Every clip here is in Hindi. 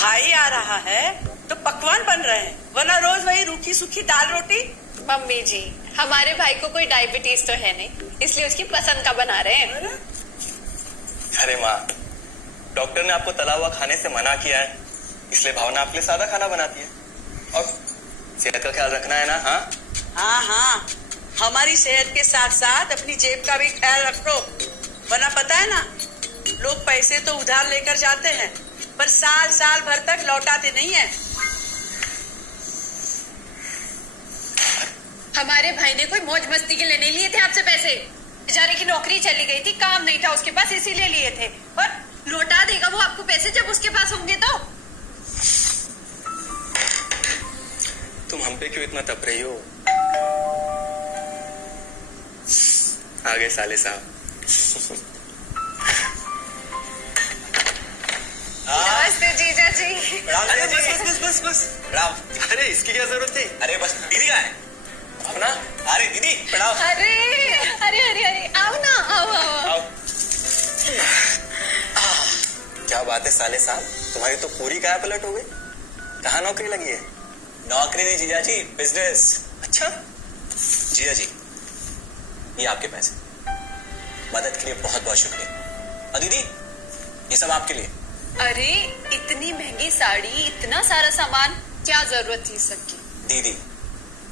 भाई आ रहा है तो पकवान बन रहे हैं, वरना रोज वही रूखी सूखी दाल रोटी। मम्मी जी, हमारे भाई को कोई डायबिटीज तो है नहीं, इसलिए उसकी पसंद का बना रहे हैं। अरे माँ, डॉक्टर ने आपको तला हुआ खाने से मना किया है, इसलिए भावना आपके लिए सादा खाना बनाती है। और सेहत का ख्याल रखना है ना। हाँ हाँ, हमारी सेहत के साथ साथ अपनी जेब का भी ख्याल रखो, वरना पता है ना, लोग पैसे तो उधार लेकर जाते हैं पर साल साल भर तक लौटाते नहीं है। हमारे भाई ने कोई मौज मस्ती के लिए नहीं लिए थे आपसे पैसे। बेचारे की नौकरी चली गई थी, काम नहीं था उसके पास, इसीलिए लिए थे। और लौटा देगा वो आपको पैसे जब उसके पास होंगे तो। तुम हम पे क्यों इतना तप रही हो? आगे साले साहब। नमस्ते जीजा जी। अरे बस प्रणाम। अरे इसकी क्या जरूरत थी? अरे बस दीदी कहाँ है? अपना? अरे दीदी प्रणाम। अरे अरे अरे अरे आओ ना, आओ। क्या बात है साले साहब, तुम्हारी तो पूरी काया पलट हो गई। कहाँ नौकरी लगी है? नौकरी नहीं जीजा जी, बिजनेस। अच्छा जीजा जी, ये आपके पैसे, मदद के लिए बहुत बहुत शुक्रिया। और दीदी, ये सब आपके लिए। अरे इतनी महंगी साड़ी, इतना सारा सामान, क्या जरूरत थी सबकी? दीदी,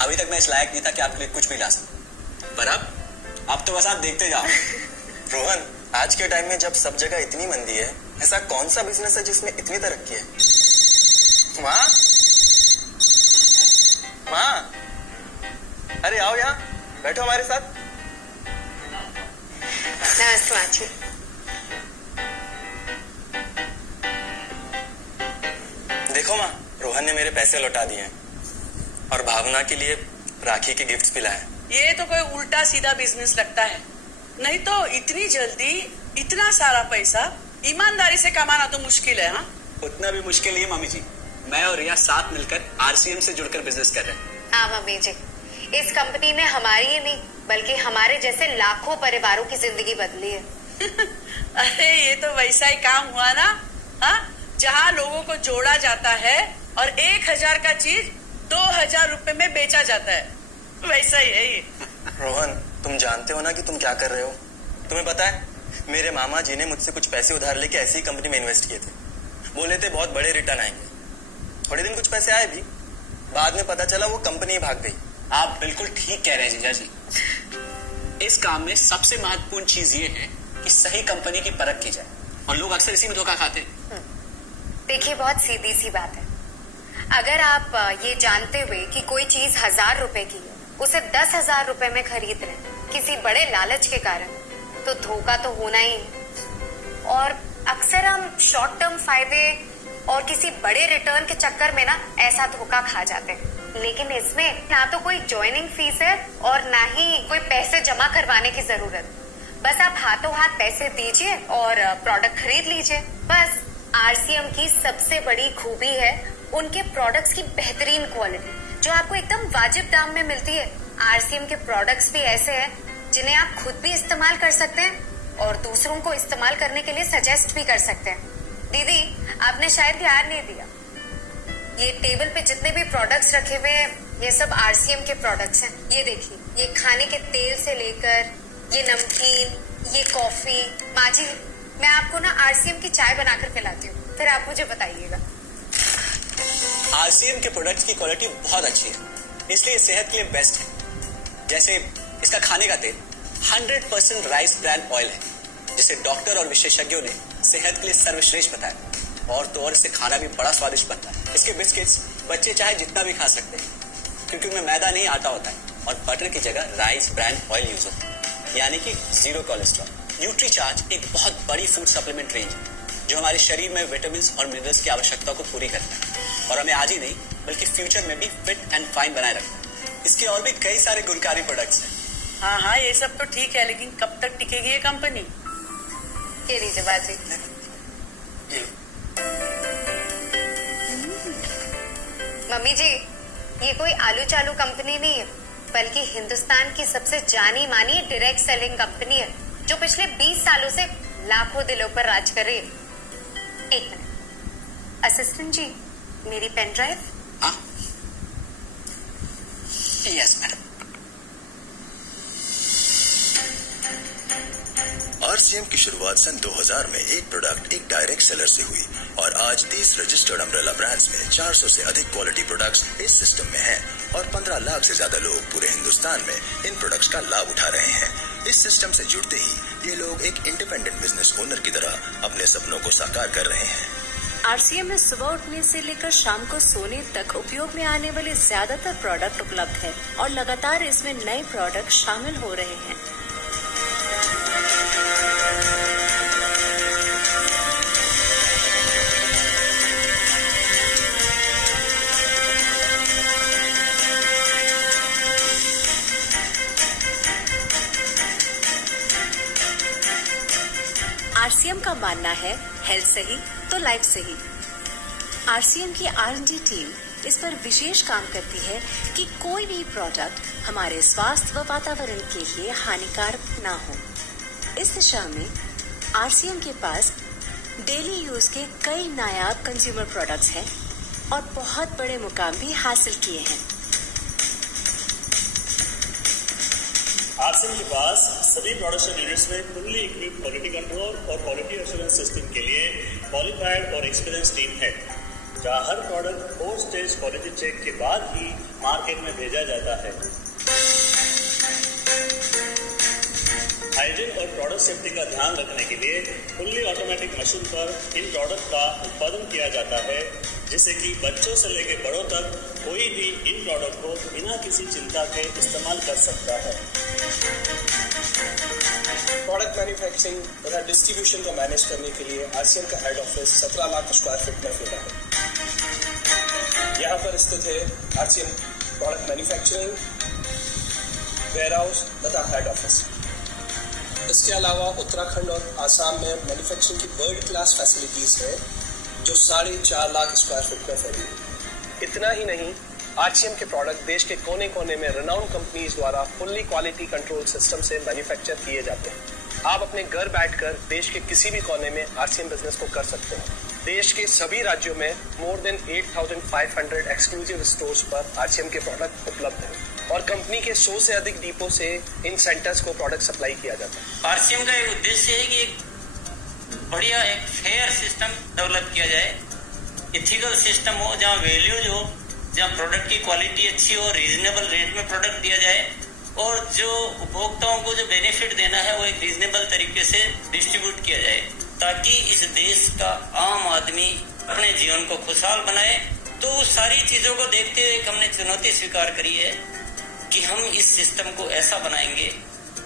अभी तक मैं इस लायक नहीं था कि आपके लिए कुछ भी ला सकूं, पर अब तो बस आप देखते जाओ। रोहन, आज के टाइम में जब सब जगह इतनी मंदी है, ऐसा कौन सा बिजनेस है जिसमें इतनी तरक्की है? माँ, अरे आओ यहाँ बैठो हमारे साथ। नमस्ते माँ जी। देखो माँ, रोहन ने मेरे पैसे लौटा दिए हैं और भावना के लिए राखी के गिफ्ट्स भी लाए। ये तो कोई उल्टा सीधा बिजनेस लगता है, नहीं तो इतनी जल्दी इतना सारा पैसा ईमानदारी से कमाना तो मुश्किल है। हाँ, उतना भी मुश्किल नहीं है मम्मी जी। मैं और रिया साथ मिलकर आरसीएम से जुड़कर बिजनेस कर रहे हैं। हाँ मम्मी जी, इस कंपनी ने हमारी ही नहीं बल्कि हमारे जैसे लाखों परिवारों की जिंदगी बदली है। अरे ये तो वैसा ही काम हुआ ना, हाँ, जहाँ लोगों को जोड़ा जाता है और 1000 का चीज 2000 रुपए में बेचा जाता है, वैसा ही है ये। रोहन, तुम जानते हो ना कि तुम क्या कर रहे हो? तुम्हें पता है, मेरे मामा जी ने मुझसे कुछ पैसे उधार लेके ऐसी ही कंपनी में इन्वेस्ट किए थे। बोले थे बहुत बड़े रिटर्न आएंगे। थोड़े दिन कुछ पैसे आए भी, बाद में पता चला वो कंपनी भाग गई। आप बिल्कुल ठीक कह रहे हैं जीजा जी। इस काम में सबसे महत्वपूर्ण चीज ये है कि सही कंपनी की परख की जाए, और लोग अक्सर इसी में धोखा खाते हैं। देखिए, बहुत सीधी सी बात है। अगर आप ये जानते हुए कि कोई चीज 1000 रुपए की है, उसे 10,000 रुपए में खरीद रहे हैं किसी बड़े लालच के कारण, तो धोखा तो होना ही है। और अक्सर हम शॉर्ट टर्म फायदे और किसी बड़े रिटर्न के चक्कर में ना ऐसा धोखा खा जाते हैं। लेकिन इसमें ना तो कोई ज्वाइनिंग फीस है और ना ही कोई पैसे जमा करवाने की जरूरत। बस आप हाथों हाथ पैसे दीजिए और प्रोडक्ट खरीद लीजिए। बस आरसीएम की सबसे बड़ी खूबी है उनके प्रोडक्ट्स की बेहतरीन क्वालिटी, जो आपको एकदम वाजिब दाम में मिलती है। आरसीएम के प्रोडक्ट्स भी ऐसे हैं जिन्हें आप खुद भी इस्तेमाल कर सकते हैं और दूसरों को इस्तेमाल करने के लिए सजेस्ट भी कर सकते हैं। दीदी, आपने शायद ध्यान नहीं दिया, ये टेबल पे जितने भी प्रोडक्ट्स रखे हुए हैं, ये सब आरसीएम के प्रोडक्ट्स हैं। ये देखिए, ये खाने के तेल से लेकर ये नमकीन, ये कॉफी। माँ जी, मैं आपको ना आरसीएम की चाय बनाकर पिलाती हूँ, फिर आप मुझे बताइएगा। आरसीएम के प्रोडक्ट्स की क्वालिटी बहुत अच्छी है, इसलिए सेहत के लिए बेस्ट है। जैसे इसका खाने का तेल 100% राइस ब्रांड ऑयल है, जिसे डॉक्टर और विशेषज्ञों ने सेहत के लिए सर्वश्रेष्ठ बताया। और तो और इसे खाना भी बड़ा स्वादिष्ट बनता है। इसके बिस्किट्स बच्चे चाहे जितना भी खा सकते हैं, क्योंकि उनमें मैदा नहीं आटा होता है और बटर की जगह राइस ब्रांड ऑयल यूज होता है, यानी कि 0 कोलेस्ट्रॉल। न्यूट्रीचार्ज एक बहुत बड़ी फूड सप्लीमेंट रेंज है जो हमारे शरीर में विटामिन और मिनरल्स की आवश्यकता को पूरी करता है और हमें आज ही नहीं बल्कि फ्यूचर में भी फिट एंड फाइन बनाए रखता है। इसके और भी कई सारे गुणकारी प्रोडक्ट्स हैं। हाँ हाँ, ये सब तो ठीक है, लेकिन कब तक टिकेगी ये कंपनी? ये लीजिए बाजी। मम्मी जी, ये कोई आलू चालू कंपनी नहीं है, बल्कि हिंदुस्तान की सबसे जानी मानी डायरेक्ट सेलिंग कंपनी है, जो पिछले 20 सालों से लाखों दिलों पर राज कर रही है। एक मिनट, असिस्टेंट जी, मेरी पेन ड्राइव। हाँ, यस मैडम। आरसीएम की शुरुआत सन 2000 में एक प्रोडक्ट एक डायरेक्ट सेलर से हुई और आज 30 रजिस्टर्ड अम्ब्रेला ब्रांड्स में 400 से अधिक क्वालिटी प्रोडक्ट्स इस सिस्टम में हैं और 15 लाख से ज्यादा लोग पूरे हिंदुस्तान में इन प्रोडक्ट्स का लाभ उठा रहे हैं। इस सिस्टम से जुड़ते ही ये लोग एक इंडिपेंडेंट बिजनेस ओनर की तरह अपने सपनों को साकार कर रहे हैं। आरसीएम में सुबह उठने से लेकर शाम को सोने तक उपयोग में आने वाले ज्यादातर प्रोडक्ट उपलब्ध है और लगातार इसमें नए प्रोडक्ट शामिल हो रहे हैं। आरसीएम का मानना है हेल्थ सही तो लाइफ सही। आरसीएम की R&D टीम इस पर विशेष काम करती है कि कोई भी प्रोडक्ट हमारे स्वास्थ्य व वातावरण के लिए हानिकारक ना हो। इस दिशा में आरसीएम के पास डेली यूज के कई नायाब कंज्यूमर प्रोडक्ट्स हैं और बहुत बड़े मुकाम भी हासिल किए हैं। आरसीएम के पास सभी प्रोडक्शन यूनिट्स में फुल्ली इक्विप्ड क्वालिटी कंट्रोल और क्वालिटी एश्योरेंस सिस्टम के लिए क्वालिफाइड और एक्सपीरियंस टीम है, जहां हर प्रोडक्ट 4 स्टेज क्वालिटी चेक के बाद ही मार्केट में भेजा जाता है। हाइजीन और प्रोडक्ट सेफ्टी का ध्यान रखने के लिए फुल्ली ऑटोमेटिक मशीन पर इन प्रोडक्ट का उत्पादन किया जाता है, जिससे कि बच्चों से लेकर बड़ों तक कोई भी इन प्रोडक्ट को बिना किसी चिंता के इस्तेमाल कर सकता है। प्रोडक्ट मैन्युफैक्चरिंग तथा डिस्ट्रीब्यूशन को मैनेज करने के लिए आरसीएम का head office 17 lakh square feet में फैला है। यहाँ पर स्थित है आरसीएम प्रोडक्ट मैन्युफैक्चरिंग, वेयरहाउस तथा हेड ऑफिस। इसके अलावा उत्तराखंड और आसाम में मैन्युफैक्चरिंग की वर्ल्ड क्लास फैसिलिटीज है, जो 4.5 लाख स्क्वायर फीट में फैली है। इतना ही नहीं, आरसीएम के प्रोडक्ट देश के कोने कोने में रेनाउंड कंपनीज द्वारा फुल्ली क्वालिटी कंट्रोल सिस्टम से मैन्युफैक्चर किए जाते हैं। आप अपने घर बैठकर देश के किसी भी कोने में आरसीएम बिजनेस को कर सकते हैं। देश के सभी राज्यों में मोर देन 8,500 एक्सक्लूसिव स्टोर्स पर आरसीएम के प्रोडक्ट उपलब्ध हैं और कंपनी के 100 से अधिक डिपो से इन सेंटर्स को प्रोडक्ट सप्लाई किया जाता है। आरसीएम का एक उद्देश्य है कि एक बढ़िया एक फेयर सिस्टम डेवलप किया जाए, इथिकल सिस्टम हो, जहाँ वैल्यूज हो, जहाँ प्रोडक्ट की क्वालिटी अच्छी हो, रीजनेबल रेट में प्रोडक्ट दिया जाए और जो उपभोक्ताओं को जो बेनिफिट देना है वो एक रीजनेबल तरीके से डिस्ट्रीब्यूट किया जाए, ताकि इस देश का आम आदमी अपने जीवन को खुशहाल बनाए। तो सारी चीजों को देखते हुए हमने चुनौती स्वीकार करी है कि हम इस सिस्टम को ऐसा बनाएंगे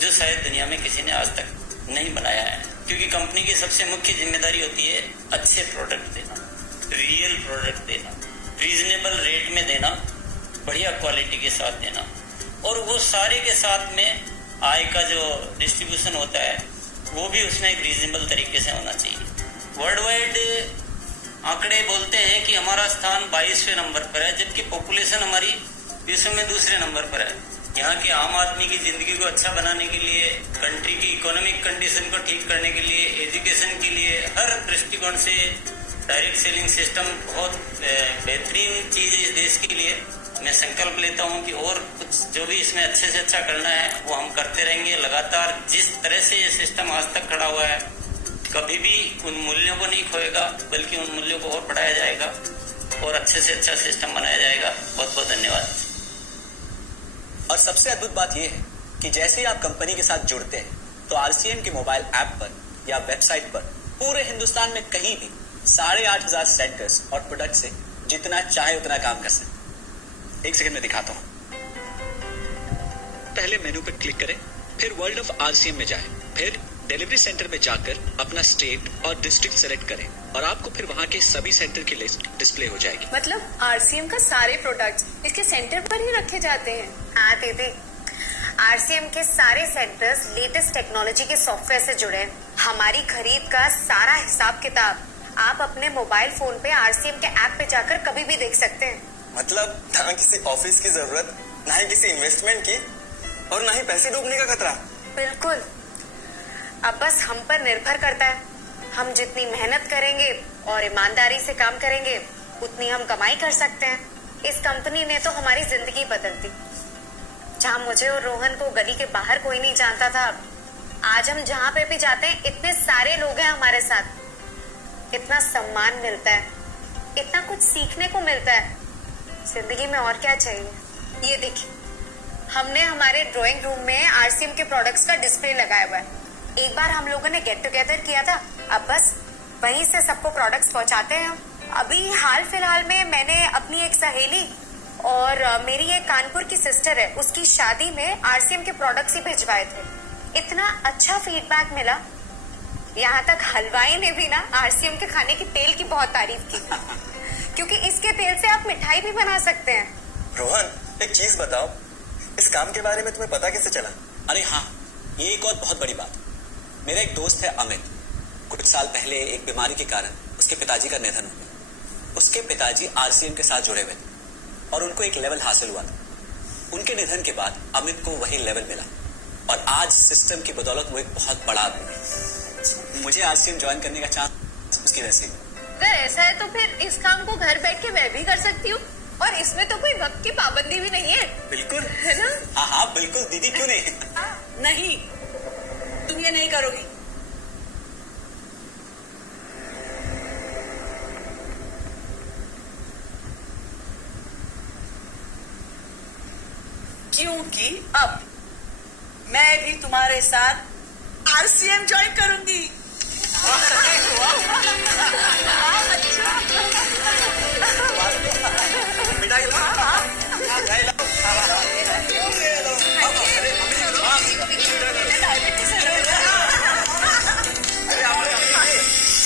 जो शायद दुनिया में किसी ने आज तक नहीं बनाया है, क्योंकि कंपनी की सबसे मुख्य जिम्मेदारी होती है अच्छे प्रोडक्ट देना, रियल प्रोडक्ट देना, रीजनेबल रेट में देना, बढ़िया क्वालिटी के साथ देना, और वो सारे के साथ में आय का जो डिस्ट्रीब्यूशन होता है वो भी उसमें एक रीजनेबल तरीके से होना चाहिए। वर्ल्ड वाइड आंकड़े बोलते हैं कि हमारा स्थान 22वें नंबर पर है, जबकि पॉपुलेशन हमारी विश्व में दूसरे नंबर पर है। यहाँ के आम आदमी की जिंदगी को अच्छा बनाने के लिए, कंट्री की इकोनॉमिक कंडीशन को ठीक करने के लिए, एजुकेशन के लिए, हर दृष्टिकोण से डायरेक्ट सेलिंग सिस्टम बहुत बेहतरीन चीज है इस देश के लिए। मैं संकल्प लेता हूं कि और कुछ जो भी इसमें अच्छे से अच्छा करना है वो हम करते रहेंगे लगातार। जिस तरह से ये सिस्टम आज तक खड़ा हुआ है, कभी भी उन मूल्यों को नहीं खोएगा, बल्कि उन मूल्यों को और बढ़ाया जाएगा और अच्छे से अच्छा सिस्टम बनाया जाएगा। बहुत बहुत धन्यवाद। और सबसे अद्भुत बात यह है कि जैसे ही आप कंपनी के साथ जुड़ते हैं तो आरसीएम के मोबाइल ऐप पर या वेबसाइट पर पूरे हिंदुस्तान में कहीं भी 8,500 सेंटर्स और प्रोडक्ट से जितना चाहे उतना काम कर सकते। एक सेकंड में दिखाता हूं। पहले मेनू पर क्लिक करें, फिर वर्ल्ड ऑफ आरसीएम में जाएं, फिर डिलीवरी सेंटर में जाकर अपना स्टेट और डिस्ट्रिक्ट सेलेक्ट करें और आपको फिर वहां के सभी सेंटर की लिस्ट डिस्प्ले हो जाएगी। मतलब आरसीएम का सारे प्रोडक्ट्स इसके सेंटर पर ही रखे जाते हैं? हाँ दीदी, आरसीएम के सारे सेंटर्स लेटेस्ट टेक्नोलॉजी के सॉफ्टवेयर से जुड़े हैं। हमारी खरीद का सारा हिसाब किताब आप अपने मोबाइल फोन पे आरसीएम के ऐप पे जाकर कभी भी देख सकते हैं। मतलब ना किसी ऑफिस की जरूरत, ना ही किसी इन्वेस्टमेंट की, और ना ही पैसे डूबने का खतरा। बिल्कुल। अब बस हम पर निर्भर करता है हम जितनी मेहनत करेंगे और ईमानदारी से काम करेंगे उतनी हम कमाई कर सकते हैं। इस कंपनी ने तो हमारी जिंदगी बदल दी। जहाँ मुझे और रोहन को गली के बाहर कोई नहीं जानता था, आज हम जहाँ पे भी जाते हैं इतने सारे लोग हैं हमारे साथ। इतना सम्मान मिलता है, इतना कुछ सीखने को मिलता है। जिंदगी में और क्या चाहिए। ये देखिए, हमने हमारे ड्राइंग रूम में आरसीएम के प्रोडक्ट्स का डिस्प्ले लगाया हुआ है। एक बार हम लोगों ने गेट टुगेदर किया था, अब बस वहीं से सबको प्रोडक्ट्स पहुंचाते हैं हम। अभी हाल फिलहाल में मैंने अपनी एक सहेली और मेरी एक कानपुर की सिस्टर है, उसकी शादी में आरसीएम के प्रोडक्ट्स ही भिजवाए थे। इतना अच्छा फीडबैक मिला, यहाँ तक हलवाई ने भी ना आरसीएम के खाने की तेल की बहुत तारीफ की क्योंकि इसके तेल से आप मिठाई भी बना सकते हैं। रोहन, एक चीज बताओ, इस काम के बारे में तुम्हें पता कैसे चला? अरे हाँ, ये एक और बहुत बड़ी बात। मेरा एक दोस्त है अमित, कुछ साल पहले एक बीमारी के कारण उसके पिताजी का निधन हो गया। उसके पिताजी आरसीएम के साथ जुड़े हुए थे और उनको एक लेवल हासिल हुआ था। उनके निधन के बाद अमित को वही लेवल मिला और आज सिस्टम की बदौलत वो एक बहुत बड़ा आदमी है। मुझे आरसीएम ज्वाइन करने का चांस उसकी वजह से। अगर ऐसा है तो फिर इस काम को घर बैठ के मैं भी कर सकती हूँ और इसमें तो कोई वक्त की पाबंदी भी नहीं है। बिल्कुल है ना? हाँ हाँ बिल्कुल दीदी, क्यों नहीं। नहीं, तुम ये नहीं करोगी। क्योंकि अब मैं भी तुम्हारे साथ आरसीएम ज्वाइन करूंगी।